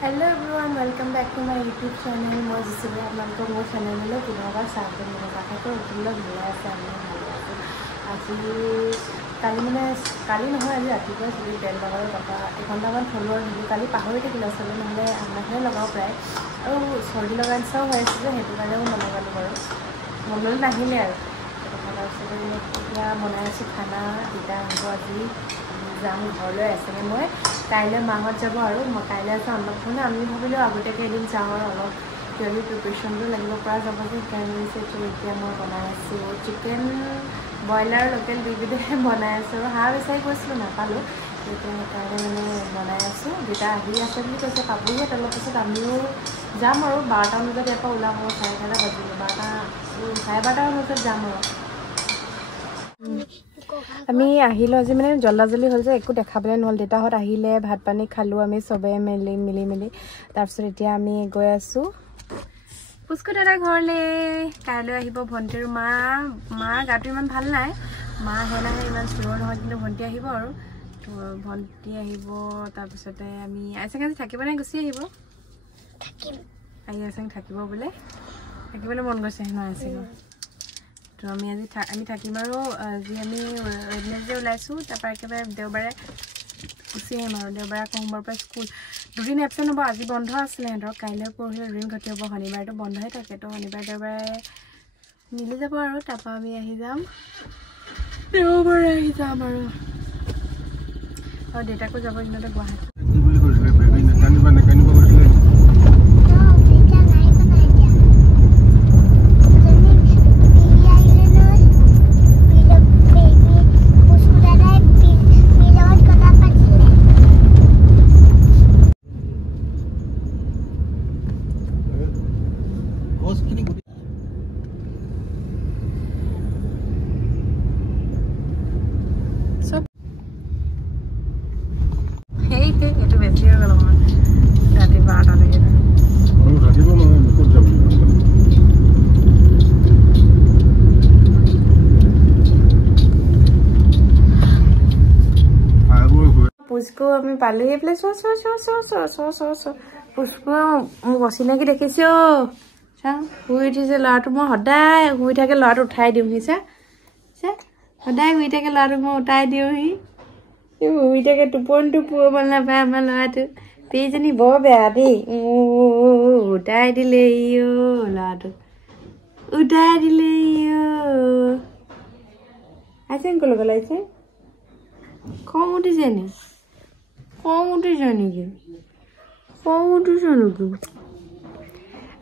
Hello everyone, welcome back to my YouTube channel. মই জিচিবি আপোনালোকৰ মোৰ চেনেললৈ পুনৰবাৰ স্বাগতম জনাইছোঁ। উঠিলে ধুনীয়া আছে আমি ভাল আছোঁ। আজি কালি নহয় আজি ৰাতিপুৱা চুলি তেল লগাব কথা এঘণ্টামান থলোঁ আৰু কালি পাহৰি থাকিলে আচলতে নহ'লে আন্ধাৰহে লগাব প্ৰায় আৰু চৰ্দি লগা নিচিনাও হৈ আছে যে সেইটো কাৰণেও নলগালোঁ বাৰু মনলৈ নাহিলে আৰু তাৰপিছতে এতিয়া বনাই আছোঁ খানা দুটা আহিব আজি যাম ঘৰলৈ আছেগৈ মই কাইলৈ মাহঁত যাব আৰু কাইলৈ আছে অন্নপূৰ্ণা আমি ভাবিলোঁ আগতীয়াকৈ এদিন যাওঁ আৰু অলপ কিয়নো প্ৰিপেৰেশ্যনটো লাগিব পৰা যাব যে সেইকাৰণে এতিয়া মই বনাই আছোঁ চিকেন ব্ৰইলাৰ লোকেল দুইবিধে বনাই আছোঁ আৰু হাঁহ বিচাৰি গৈছিলোঁ নাপালোঁ এতিয়া সেইকাৰণে মানে বনাই আছোঁ দেউতা আহি আছে বুলি কৈছে পাবহিয়ে অলপ পিছত আমিও যাম আৰু 12টামান বজাত ইয়াৰ পৰা ওলাম আৰু 11:30 বাজিলে 12:30 বজাত যাম আৰু আমি আহিলোঁ আজি মানে জল্দি হ'ল যে একো দেখাবলৈ নহ'ল দেউতাহঁত আহিলে ভাত পানী খালোঁ আমি চবে মিলি তাৰপিছত এতিয়া আমি গৈ আছোঁ পুষ্কু দাদা ঘৰলৈ কাইলৈ আহিব ভণ্টিৰ মাৰ গাটো ইমান ভাল নাই মা আহে নাহে ইমান চিয়ৰ নহয় কিন্তু ভণ্টি আহিব আৰু ভণ্টি আহিব তাৰপিছতে আমি আইচেং আজি থাকিব নাই গুচি আহিব আইচেং থাকিব বোলে থাকিবলৈ মন গৈছে হেনো আইচেং তো আমি থাকিম আৰু আজি আমি ৱেডনেছডে ওলাইছোঁ তাৰপৰা একেবাৰে দেওবাৰে গুচি আহিম আৰু দেওবাৰে সোমবাৰৰ পৰা স্কুল দুদিন এবচেণ্ট হ'ব আজি বন্ধ আছিলে সিহঁতৰ কাইলৈ পৰহিলৈ দুদিন ক্ষতি হ'ব শনিবাৰটো বন্ধই থাকে তো শনিবাৰ দেওবাৰে মিলি যাব আৰু তাৰপৰা আমি আহি যাম দেওবাৰে আহি যাম আৰু দেউতাকো যাব সিহঁতে গুৱাহাটী পুষ্কু আমি পালোহি এইফালে পুষ্কু মোক অচিনাকি দেখিছে চাওঁ শুই উঠিছে ল'ৰাটো মই সদায় শুই থাকে ল'ৰাটো উঠাই দিওঁহি সদায় শুই থাকে ল'ৰাটোক মই উঠাই দিওঁহি শুই থাকে টোপনিটো পুৰাব নাপায় আমাৰ ল'ৰাটো পেইজনী বৰ বেয়া দেই উঠাই দিলে ল'ৰাটোক উঠাই দিলে আইচেং ক'লৈ গ'ল আইচেং খং উঠিছে নেকি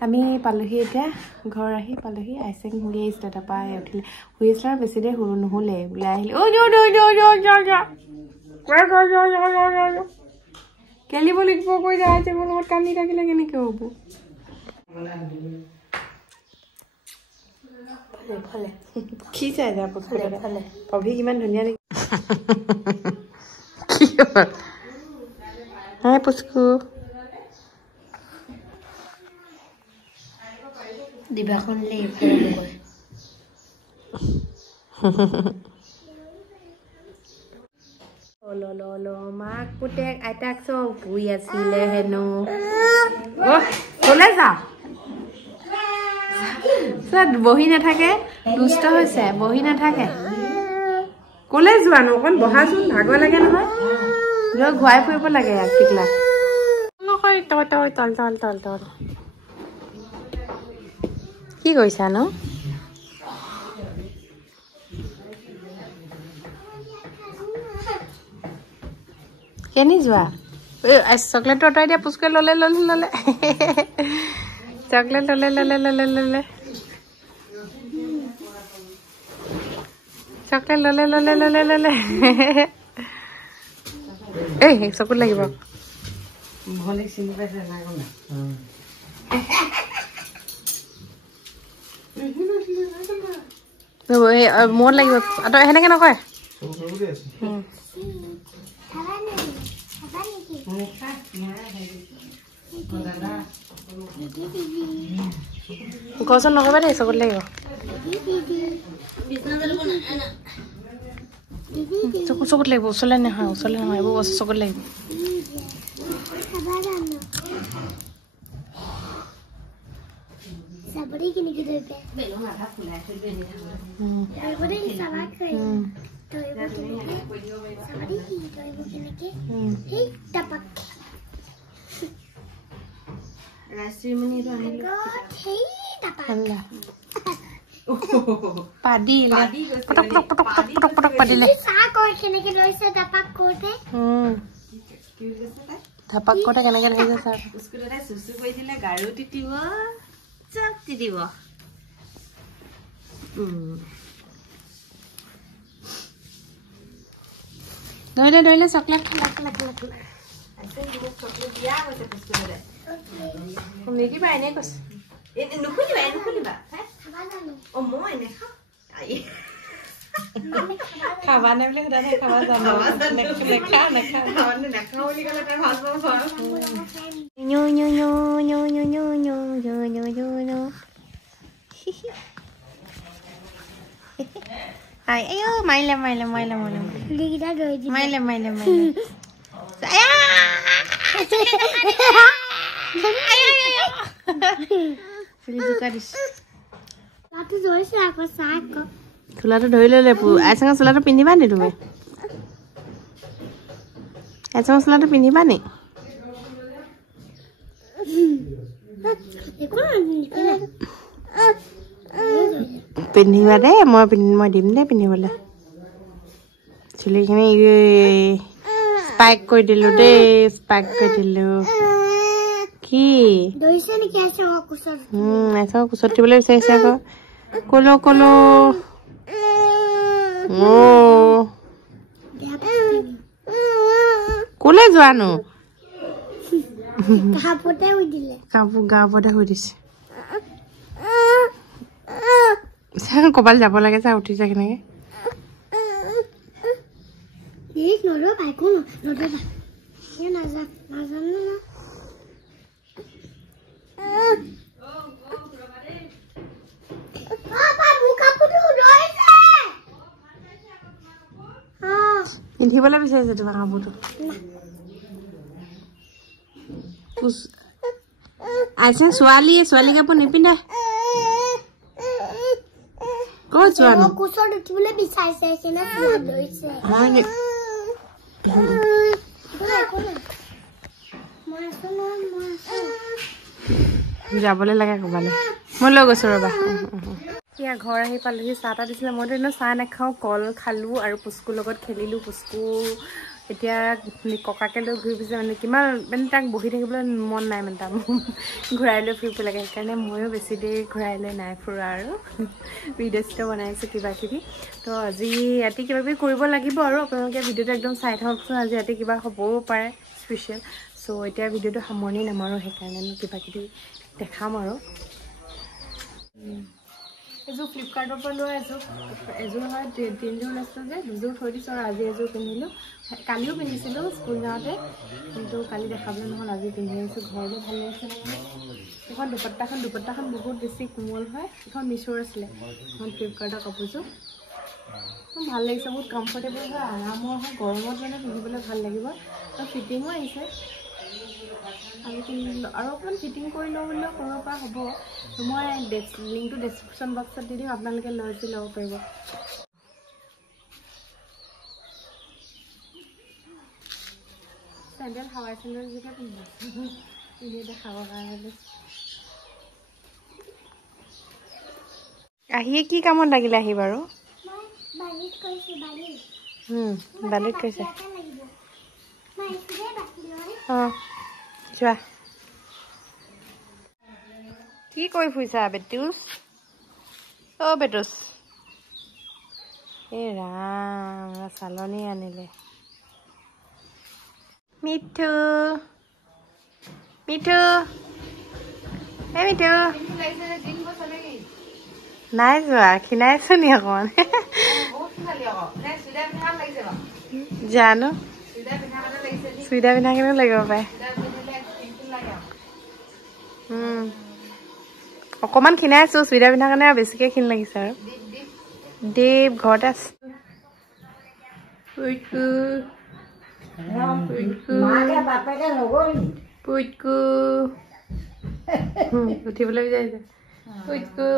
আমি পালোহি এতিয়া ঘৰ আহি পালোহি আইচেং শুই আহিছিলে তাৰপৰা উঠিলে শুই আছিলে আৰু বেছি দেৰি নুশুলে ওলাই আহিলে খেলিব লাগিব কৈ যায় আইচেঙৰ লগত কান্দি থাকিলে কেনেকৈ হ'ব কি চাই যা পভি কিমান ধুনীয়া নেকি হাই পুষ্কু দিবাখন মাক পুতেক আইতাক চব শুই আছিলে হেনো কলে যা বহি নাথাকে দুষ্ট হৈছে বহি নাথাকে কলে যোৱানো অকণ বহাচোন ভাগৰ লাগে নহয় ঘূৰাই ফুৰিব লাগে টিকলা নকৰি তল কি কৰিছা নো কেনি যোৱা চকলেটটো অঁতৰাই দিয়া পুষ্কে ললে চকলেট ললে চকলেট ললে এই চকুত লাগিব মূৰত লাগিব সেনেকে নকয় ঘৰচোন নকবা দেই চকুত লাগিব চকুত লাগিব ওচৰলৈ নহয় এইবোৰ বস্তু চকুত লাগিব Sabadi kini kita be. Belum ada pulai tu beli dah. Sabadi sabar kau. Tu ibu kini ke. Sabadi tu ibu kini ke. Hei tapak. Rasa meni tu ani. Hei tapak. Allah. Padi le. Putak padi le. Sah kau kini ke lois tapak kau te. Tapak kau te kena kena itu sah. Usko dah susu kau ini lah garu titiwa. Cak titiwa. Doile coklat. Asal juga coklat dia macam usko dah. Komedi ba ini kos. Nukuli ba? Sabada ni. Oh mau ini kah? Ay. Kawan ni boleh dah nak kawan sama. Nak. Kawan ni nak kau ni kalau tak pasal pasal. Nyo. Ay, ayo, main lah. Kita doi di. Main lah. Ayo. Fili suka dis. Lalu doi sah kau sah kau. Chula tu dhoi le pu. Aisang chula tu pindi bani tu me. Aisang chula tu pindi bani. Pindi bade, moi dim de pindi bole. Chuli kini spike koi dilu de, spike koi dilu. Ki? Doi se ni kya sah kusar. Aisang kusar ti bole bisa ko. Kolo. Oh. Kule joano. Kahapote udile. Gapote hodis. Sang kobal jabo lage sa uthi ja kenege. Yes, nolo bai ko nolo ba. Ye nazar na. Papa buka putu doi se. Ini bola bisa itu bang abu tu. Us. Aisang suali ka pun ni pindah. Kau jual? Aku kusar tu boleh bisa se kena semua doi se. Mana? যাবলৈ লাগে কবালে মই লৈ গৈছো ৰবা ইয়া ঘৰ আহি পালোহি চাহ দিছিলে মই তো চাহ নাখাওঁ কল খালো আৰু পুস্কুৰ লগত খেলিলো পুস্কু এতিয়া ককাকে লৈ ঘূৰি ফুৰিছে মানে কিমান মানে তাক বহি থাকিবলৈ মন নাই মানে তাক ঘূৰাই লৈ ফুৰিব লাগে সেইকাৰণে ময়ো বেছি দেৰি ঘূৰাই লৈ নাই ফুৰা আৰু ভিডিঅ'টো বনাইছোঁ কিবা কিবি তো আজি ৰাতি কিবা কিবি কৰিব লাগিব আৰু আপোনালোকে ভিডিঅ'টো একদম চাই থাককচোন আজি ৰাতি কিবা হ'বও পাৰে স্পেচিয়েল চ' এতিয়া ভিডিঅ'টো সামৰণি নামাৰো সেইকাৰণে কিবা কিবি দেখাম আৰু এযোৰ ফ্লিপকাৰ্টৰ পৰা লৈ এযোৰ হয় তিনিযোৰ লৈছোঁ যে দুযোৰ থৈ দিছোঁ আৰু আজি এযোৰ পিন্ধিলোঁ কালিও পিন্ধিছিলোঁ স্কুল যাওঁতে কিন্তু কালি দেখাবলৈ নহ'ল আজি পিন্ধি আহিছোঁ ঘৰলৈ ভাল লাগিছে এইখন দুপট্টাখন বহুত বেছি কোমল হয় এইখন মিছ'ৰ আছিলে এখন ফ্লিপকাৰ্টৰ কাপোৰযোৰ ভাল লাগিছে বহুত কমফৰ্টেবল হয় আৰামৰ হয় গৰমত মানে পিন্ধিবলৈ ভাল লাগিব আৰু ফিটিঙো আহিছে আৰু অকণমান ফিটিং কৰি লওঁ বুলিও কৰিব পৰা হ'ব মই লিংকটো ডেছক্ৰিপশ্যন বক্সত দি দিম আপোনালোকে ল'ব পাৰিব চেণ্ডেল হাৱাই চেণ্ডেল যেতিয়া পিন্ধি দেখাবৰ কাৰণে আহিয়ে কি কামত লাগিলে আহি বাৰু বালিত কৈছে অঁ যোৱা কি কৰি ফুৰিছা বেটুচ অ' বেটুচ এই ৰাম চালনী আনিলে মিঠু এই মিঠু নাই যোৱা খিনাইছো নি অকণমান জানো চুইদাৰ পিন্ধা কেনেও লাগিব পাৰে অকণমান খিনাইছো চুইদাৰ পিন্ধাৰ কাৰণে আৰু বেছিকৈ ক্ষীণ লাগিছে আৰু দেৱ ঘৰতে আছে উঠিবলৈ বিচাৰিছে Pucku.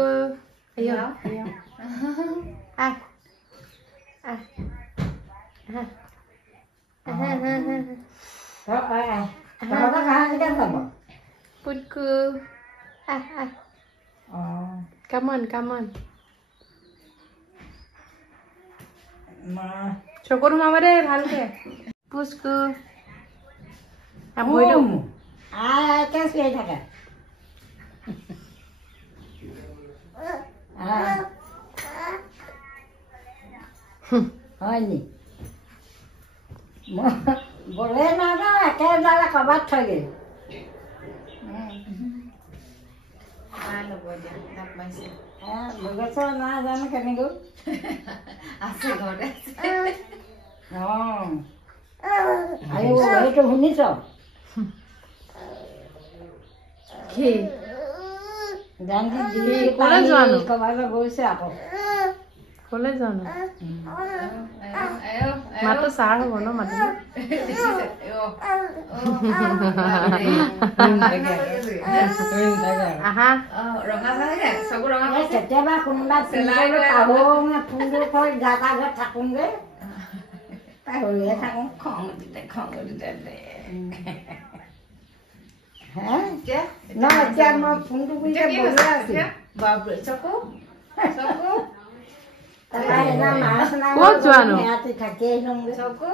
Ayo. Pucku. Come on. Chokor mama re bhalke. Pucku. Amoi do. कैसे থাকে হয়নি বলে না না একেবারে কবাত থৈ গেল বগেছ না জানো কেনেকৈ আছে ঘৰতে আৰু এইটো শুনিছ কি জানি দি কলে জানো কবালে গৈছে আকৌ কলে জানো মাতো সাৰ হ'ব ন মাতো আহা ৰঙা লাগে সব ৰঙা কেতিয়াবা কোনোবা চিলাই পাহৰো ফুলটো থৈ জাগা ঘৰত থাকোঁগে পাহৰিয়ে থাকোঁ খং দিতে নহয় এতিয়া মই ফোনটো কৰিছে বলে আছো বাবু চকু ক'ত যোৱানো থাকে চকু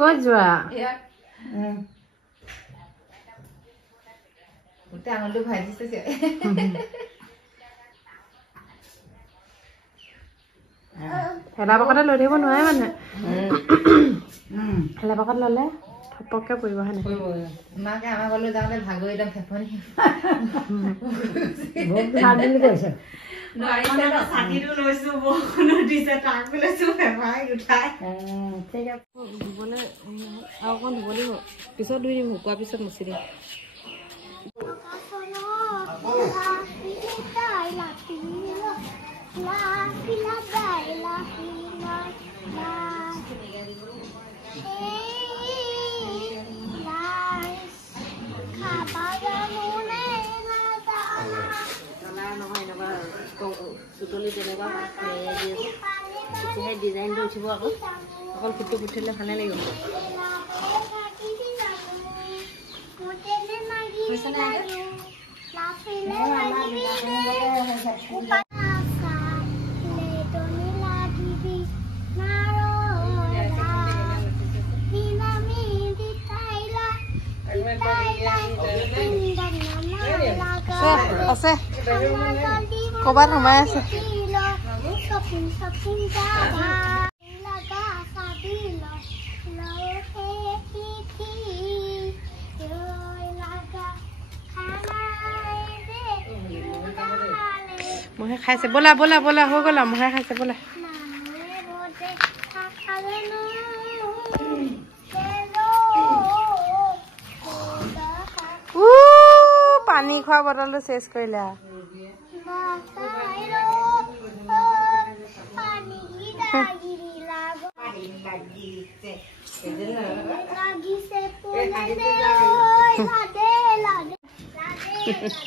ক'ত যোৱা আঙুলটো ভাজিছে হেলা পাকতে লৈ থাকিব নোৱাৰে মানে হেলা পাকত ল'লে থপককে পৰিব হয় নাই মাকে আমাৰ ঘৰলৈ যাওঁতে ভাগৰ একদম ফেফনি বহুত ভাল বুলি কৈছে চাকিটো লৈছো বৰষুণো দিছে তাক লৈছো ফেফাই উঠাই ঠিক আছে ধুবলৈ আৰু অকণ ধুব লাগিব পিছত ধুই দিম শুকোৱাৰ পিছত মচি দিম চুতলি তেনেকুৱা তেতিয়াহে ডিজাইনটো উঠিব আকৌ অকল ফুটো ফুটিলে ভালে লাগিব আছে ক'ৰবাত সোমাই আছে মহে খাইছে ব'লা ব'লা ব'লা হৈ গ'লা মহে খাইছে ব'লা পানী খোৱা বটলটো চেছ কৰিলা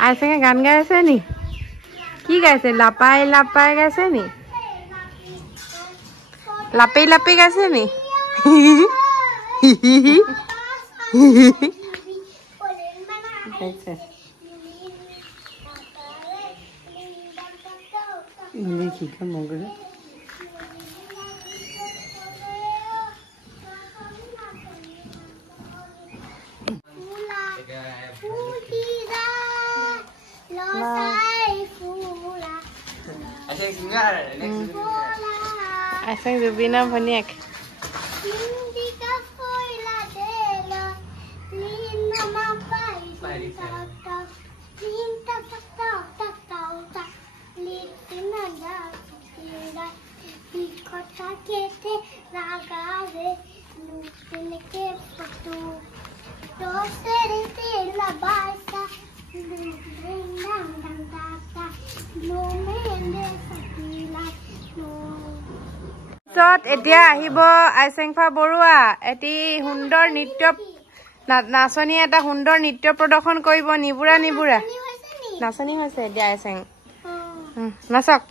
আইচেঙে গান গাই আছে নি কি গাইছে লাপাই লাপাই গাইছে নি লাপি লাপি গাইছে নি Asing Zubina Boniek. এতিয়া আহিব আইচেংফা বৰুৱা এটি সুন্দৰ নৃত্য নাচনীয়ে এটা সুন্দৰ নৃত্য প্ৰদৰ্শন কৰিব নিবুৰা নিবুৰা নাচনী হৈছে দিয়া এচেং নাচক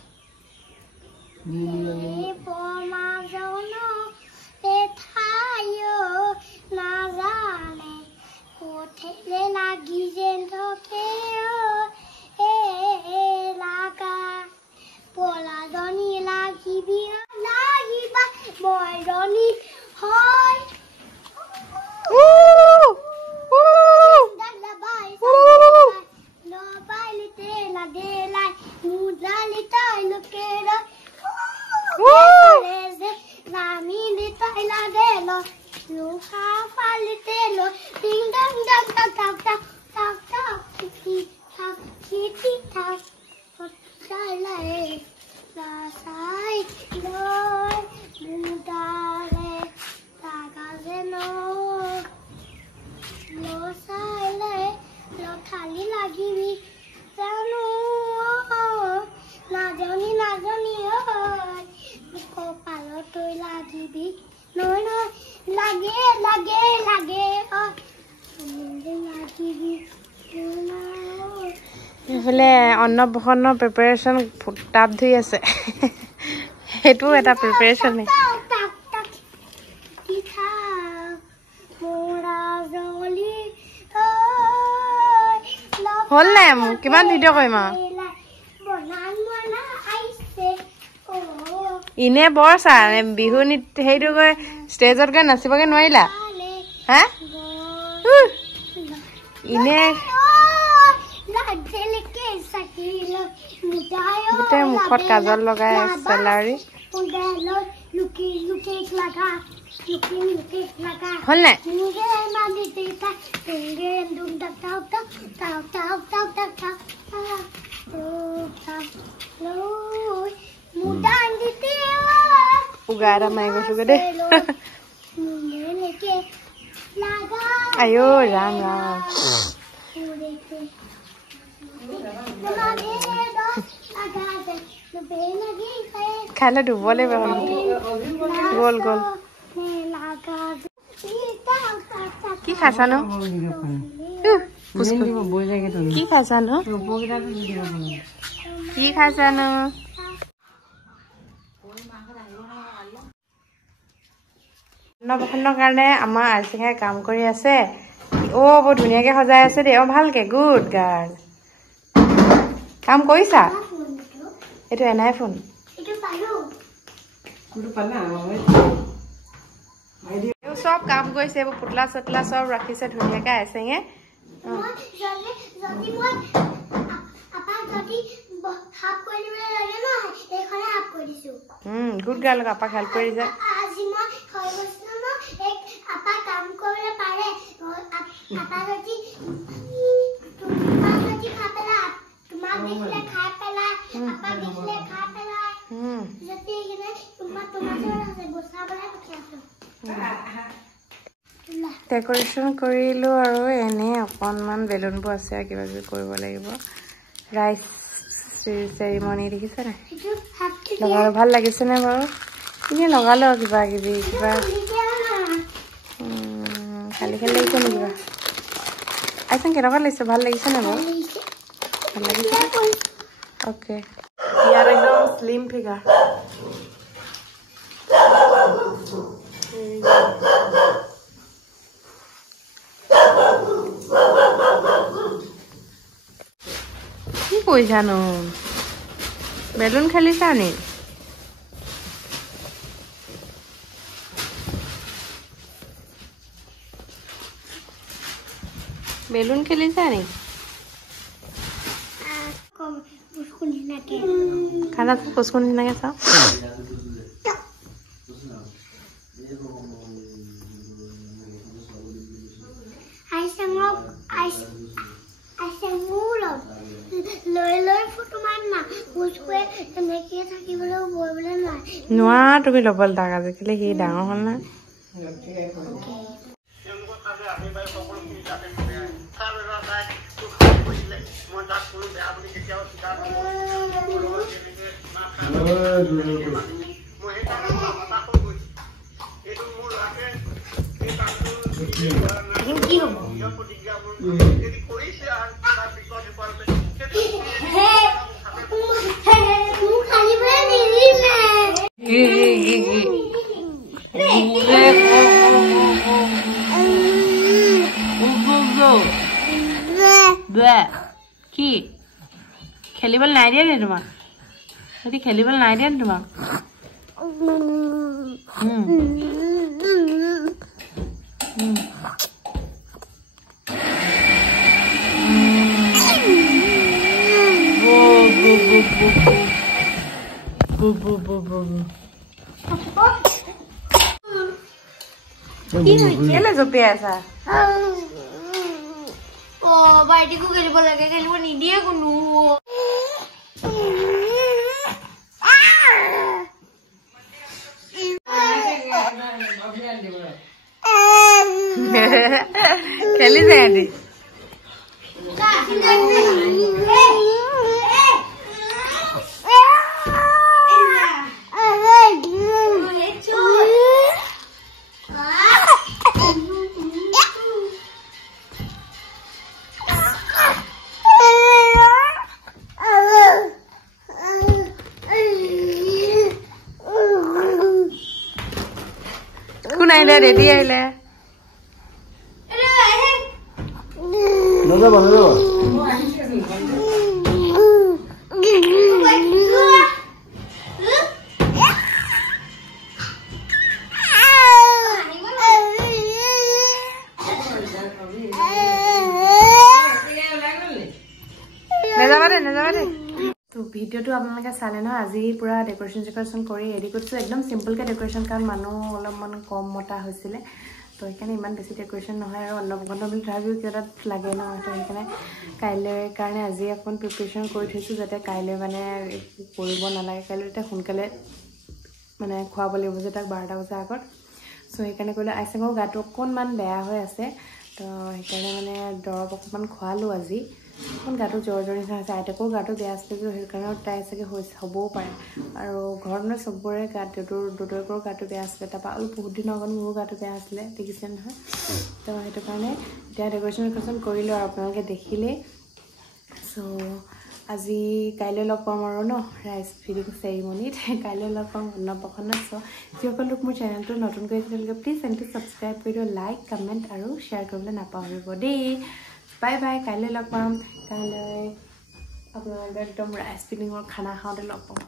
এইফালে অন্নপ্ৰসন্ন প্ৰিপাৰেশ্যন তাপ ধুই আছে সেইটো এটা প্ৰিপাৰেশ্যন হ'ল নাই মোক কিমান ভিডিঅ' কৰিম আৰু ইনে বৰ চা বিহু নৃত্য সেইটো গৈ ষ্টেজত গৈ নাচিবগে নোৱাৰিলা হা ইনে গোটেই মুখত কাজল লগাই চেলাৰী হ'ল নাই উগা এটা মাৰি গৈছোগে দেই আয়ো ৰাম ৰাম খালে ধুব লাগিব গ'ল গ'ল কি খাইছানো কি খাইছানো কি খাইছানো অন্নপ্ৰসন্নৰ কাৰণে আমাৰ আইচিঙাই কাম কৰি আছে বৰ ধুনীয়াকে সজাই আছে দেই ভালকে গুড গাৰ্ল কাম কৰিছা এইটো এনাই ফোন চব কাম কৰিছে এইবোৰ পুতলা চতলা চব ৰাখিছে ধুনীয়াকে আইচিঙে গুড গাৰ্ল আপাক হেল্প কৰি যায় ডেকৰেশ্যন কৰিলো আৰু এনে অকণমান বেলুনবোৰ আছে আৰু কিবা কিবি কৰিব লাগিব ৰাইচ চেৰিমনি দেখিছে নাই লগাব ভাল লাগিছে নে বাৰু এনেই লগালো কিবা কিবি কিবা খালি খালি লাগিছে নে কিবা আইচোন কেনেকুৱা লাগিছে ভাল লাগিছে নে বাৰু ভাল লাগিছে অ'কে ইয়াৰ একদম স্লিম ফিগাৰ কি কৰিছানো বেলুন খেলিছা নি বেলুন খেলিছা নি খানা পুষ্কুন নিচিনাকে চাওঁ নোৱাৰা তুমি ল'বলৈ তাক আজিকালি সি ডাঙৰ হ'ল না কি হ'ব কি খেলিবলৈ নাই দিয়া নে তোমাক যদি খেলিবলৈ নাই দিয়া নে তোমাক কেলে জপিয়াই আছা বাইটিকো খেলিব লাগে খেলিব নিদিয়ে কোনো খেলি যায় আদি কোন আহিলে ৰেডি আহিলে নাযাবা নাযাবা তো ভিডিঅ'টো আপোনালোকে চালে নহয় আজি পুৰা ডেকৰেশ্যন কৰি ৰেডি কৰিছোঁ একদম চিম্পলকৈ ডেকৰেশ্যন কাৰণ মানুহ অলপমান কম মতা হৈছিলে তো সেইকাৰণে ইমান বেছি ডেকৰেশ্যন নহয় আৰু অন্নপ্ৰসন্ন বুলি তথাপিও কিয় তাত লাগে ন তো সেইকাৰণে কাইলৈ কাৰণে আজি অকণ প্ৰিপেৰেশ্যন কৰি থৈছোঁ যাতে কাইলৈ মানে একো কৰিব নালাগে কাইলৈ এতিয়া সোনকালে মানে খুৱাব লাগিব যে তাক 12টা বজাৰ আগত চ' সেইকাৰণে কৰিলে আইচেঙৰ গাটো অকণমান বেয়া হৈ আছে তো সেইকাৰণে মানে দৰৱ অকণমান খোৱালোঁ আজি অকণ গাটো জ্বৰ নিচিনা হৈছে আইতাকো গাটো বেয়া আছিলে যে সেইকাৰণে তাই চাগে হ'বও পাৰে আৰু ঘৰত মানে চবৰে গাটো দুদৈকৰো গাটো বেয়া আছিলে তাৰপৰা আৰু বহুত দিনৰ আগত মোৰো গাটো বেয়া আছিলে দেখিছে নহয় তো সেইটো কাৰণে এতিয়া ডেকৰেশ্যন কৰিলোঁ আৰু আপোনালোকে দেখিলেই চ' আজি কাইলৈ লগ পাম আৰু ন ৰাইচ ফিডিং চেৰিমনিত কাইলৈ লগ পাম অন্নপ্ৰসন্নত চ' যিসকল লোক মোৰ চেনেলটো নতুনকৈ আহিছে তেওঁলোকে প্লিজ চেনেলটো ছাবস্ক্ৰাইব কৰি দিওঁ লাইক কমেণ্ট আৰু শ্বেয়াৰ কৰিবলৈ নাপাহৰিব দেই বাই বাই কাইলৈ লগ পাম কাইলৈ আপোনালোকে একদম ৰাইচ ফিডিঙৰ খানা খাওঁতে লগ পাম